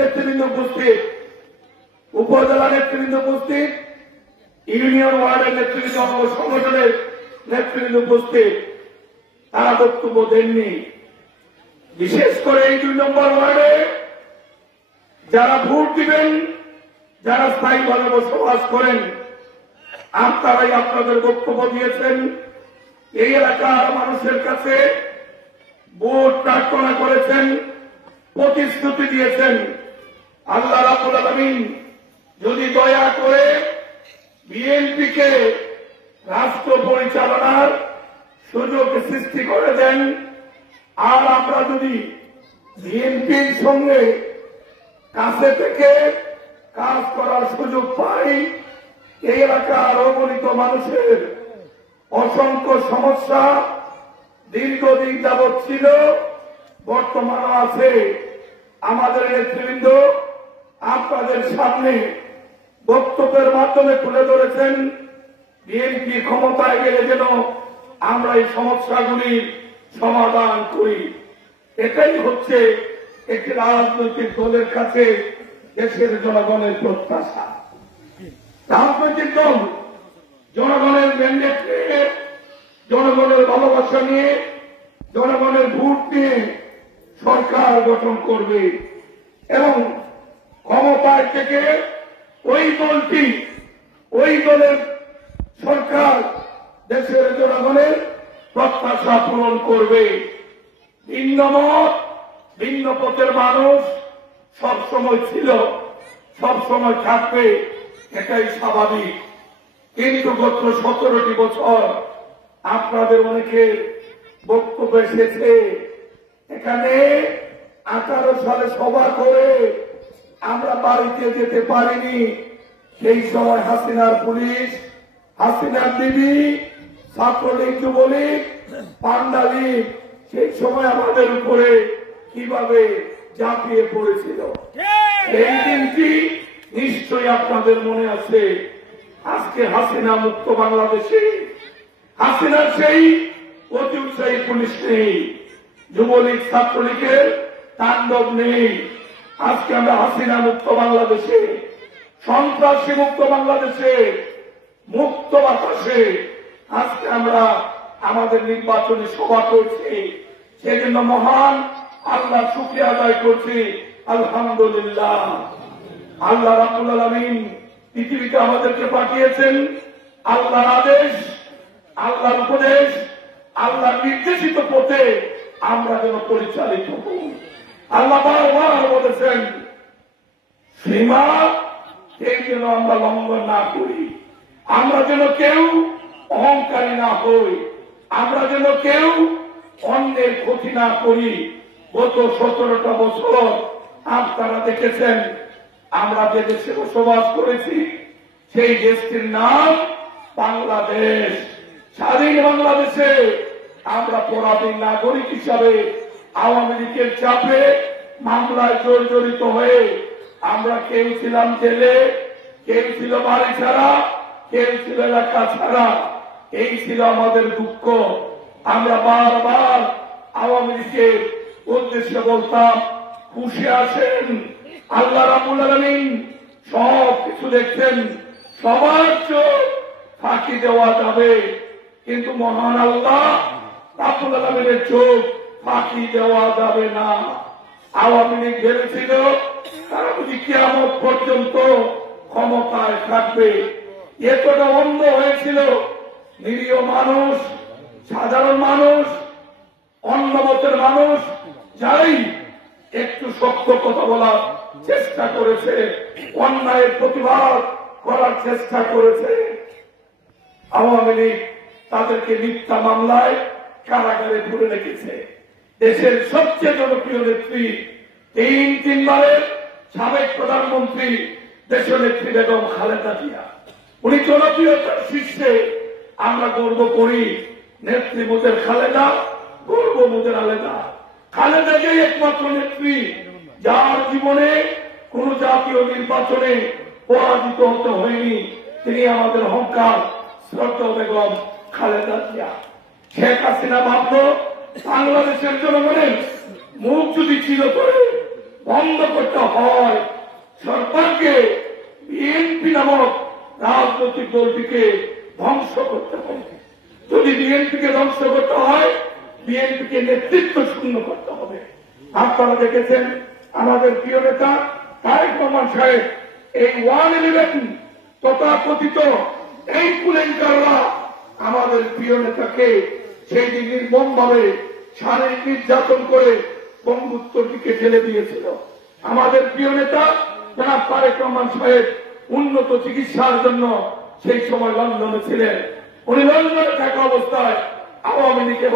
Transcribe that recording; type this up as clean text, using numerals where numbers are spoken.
নেতৃবৃন্দ উপস্থিত, উপজেলা নেতৃবৃন্দ উপস্থিত, ইউনিয়ন ওয়ার্ডের নেতৃবৃন্দ, সংগঠনের নেতৃবৃন্দ উপস্থিত, তারা বক্তব্য দেননি। বিশেষ করে এই 2 নম্বর ওয়ার্ডে যারা ভোট দিবেন, যারা স্থায়ীভাবে বসবাস করেন, আপনারাই আপনাদের বক্তব্য দিয়েছেন। এই এলাকার মানুষের কাছে ভোট প্রার্থনা করেছেন, প্রতিশ্রুতি দিয়েছেন। আল্লাহ রাব্বুল আলামিন যদি দয়া করে বিএনপিকে রাষ্ট্র পরিচালনার সুযোগ সৃষ্টি করে দেন, আর আমরা যদি বিএনপির সঙ্গে কাছে থেকে কাজ করার সুযোগ পাই, এই এলাকার অগণিত মানুষের অসংখ্য সমস্যা দীর্ঘদিন যাবৎ ছিল, বর্তমানও আছে। আমাদের নেতৃবৃন্দ আপনাদের সামনে বক্তব্যের মাধ্যমে তুলে ধরেছেন, বিএনপি ক্ষমতায় গেলে যেন আমরা এই সমস্যাগুলির সমাধান করি। এটাই হচ্ছে একটি রাজনৈতিক দলের কাছে দেশের জনগণের প্রত্যাশা। রাজনৈতিক দল জনগণের ম্যান্ডেট নিয়ে, জনগণের ভালোবাসা নিয়ে, জনগণের ভোট নিয়ে সরকার গঠন করবে এবং ক্ষমতায় থেকে ওই দলটি, ওই দলের সরকার দেশের জনগণের প্রত্যাশা পূরণ করবে। ভিন্ন মত, ভিন্ন পথের মানুষ সবসময় ছিল, সবসময় থাকবে, এটাই স্বাভাবিক। কিন্তু গত 17টি বছর আপনাদের অনেকের বক্তব্য এসেছে, এখানে 18 সালে সভা করে আমরা বাড়িতে যেতে পারিনি। সেই সময় হাসিনার পুলিশ, হাসিনার বিবি, ছাত্রলীগ, যুবলীগ, পান্ডা লীগ সেই সময় আমাদের উপরে কিভাবে ঝাঁপিয়ে পড়েছিল, এই দিনটি নিশ্চয়ই আপনাদের মনে আছে। আজকে হাসিনা মুক্ত বাংলাদেশে হাসিনার সেই অতি উৎসাহী পুলিশ নেই, যুবলীগ ছাত্রলীগের তাণ্ডব নেই। আজকে আমরা হাসিনা মুক্ত বাংলাদেশে, সন্ত্রাসী মুক্ত বাংলাদেশে, মুক্ত বাতাসে আজকে আমরা আমাদের নির্বাচনী সভা করছি। সেই জন্য মহান আল্লাহ শুকরিয়া আদায় করছি, আলহামদুলিল্লাহ। আল্লাহ রাব্বুল আলামিন পৃথিবীতে আমাদেরকে পাঠিয়েছেন আল্লাহর আদেশ, আল্লাহর উপদেশ, আল্লাহর নির্দেশিত পথে আমরা যেন পরিচালিত হই। আল্লাহ বারবার বলেছেন সীমা এই যেন আমরা লঙ্ঘন না করি, আমরা যেন কেউ অহংকারী না হই, আমরা যেন কেউ অন্যের ক্ষতি না করি। গত 17টা বছর আপনারা দেখেছেন আমরা যে দেশে বসবাস করেছি সেই দেশটির নাম বাংলাদেশ। স্বাধীন বাংলাদেশে আমরা পরাধীন নাগরিক হিসাবে আওয়ামী লীগের চাপে মামলায় জড়িত হয়ে আমরা কেউ ছিলাম জেলে, কেউ ছিল বাড়ি ছাড়া, কেউ ছিল এলাকা ছাড়া। এই ছিল আমাদের দুঃখ। আমরা বারবার আওয়ামী লীগের উদ্দেশ্যে বলতাম খুশি আসেন, আল্লাহ রাব্বুল আলামিন সব কিছু দেখছেন, সবার চোখ ফাঁকি দেওয়া যাবে, কিন্তু মহান আল্লাহ রাব্বুল আলামিনের চোখ ফাঁকি দেওয়া যাবে না। আওয়ামী লীগ ভেবেছিল তারা বুঝি কিয়ামত পর্যন্ত ক্ষমতায় থাকবে। এতটা অন্ধ হয়েছিল নিরীহ মানুষ, সাধারণ মানুষ, অন্য মতের মানুষ, যারাই একটু শক্ত কথা বলার চেষ্টা করেছে, অন্যায়ের প্রতিবাদ করার চেষ্টা করেছে, আওয়ামী লীগ তাদেরকে মিথ্যা মামলায় কারাগারে ধরে রেখেছে। দেশের সবচেয়ে জনপ্রিয় নেত্রী, 3 বারের সাবেক প্রধানমন্ত্রী দেশনেত্রী বেগম খালেদা জিয়া, উনি জনপ্রিয়তার শীর্ষে। আমরা গর্ব করি নেত্রী মোদের খালেদা, গর্ব মোদের আলেদা। খালেদাকেই একমাত্র নেত্রী যার জীবনে কোন জাতীয় নির্বাচনে পরাজিত হতে হয়নি। তিনি আমাদের অহংকার শ্রদ্ধা বেগম খালেদা জিয়া। শেখ হাসিনা ভাবত বাংলাদেশের জনগণের মুখ যদি চিরতরে বন্ধ করতে হয়, সরকারকে বিএনপি নামক রাজনৈতিক দলটিকে ধ্বংস করতে হবে। যদি বিএনপিকে ধ্বংস করতে হয়, বিএনপিকে নেতৃত্ব শূন্য করতে হবে। আপনারা দেখেছেন আমাদের প্রিয় নেতা তারেক রহমান সাহেব এই 111 তথাকথিত এই কুলেঙ্কাররা আমাদের প্রিয় নেতাকে সেই দিন নির্মমভাবে শারীরিক নির্যাতন করে বঙ্গুত্তরটিকে ঠেলে দিয়েছিল। আমাদের প্রিয় নেতা জনাব তারেক রহমান সাহেব উন্নত চিকিৎসার জন্য সেই সময় লন্ডনে ছিলেন। উনি লন্ডনে থাকা অবস্থায় আওয়ামী লীগের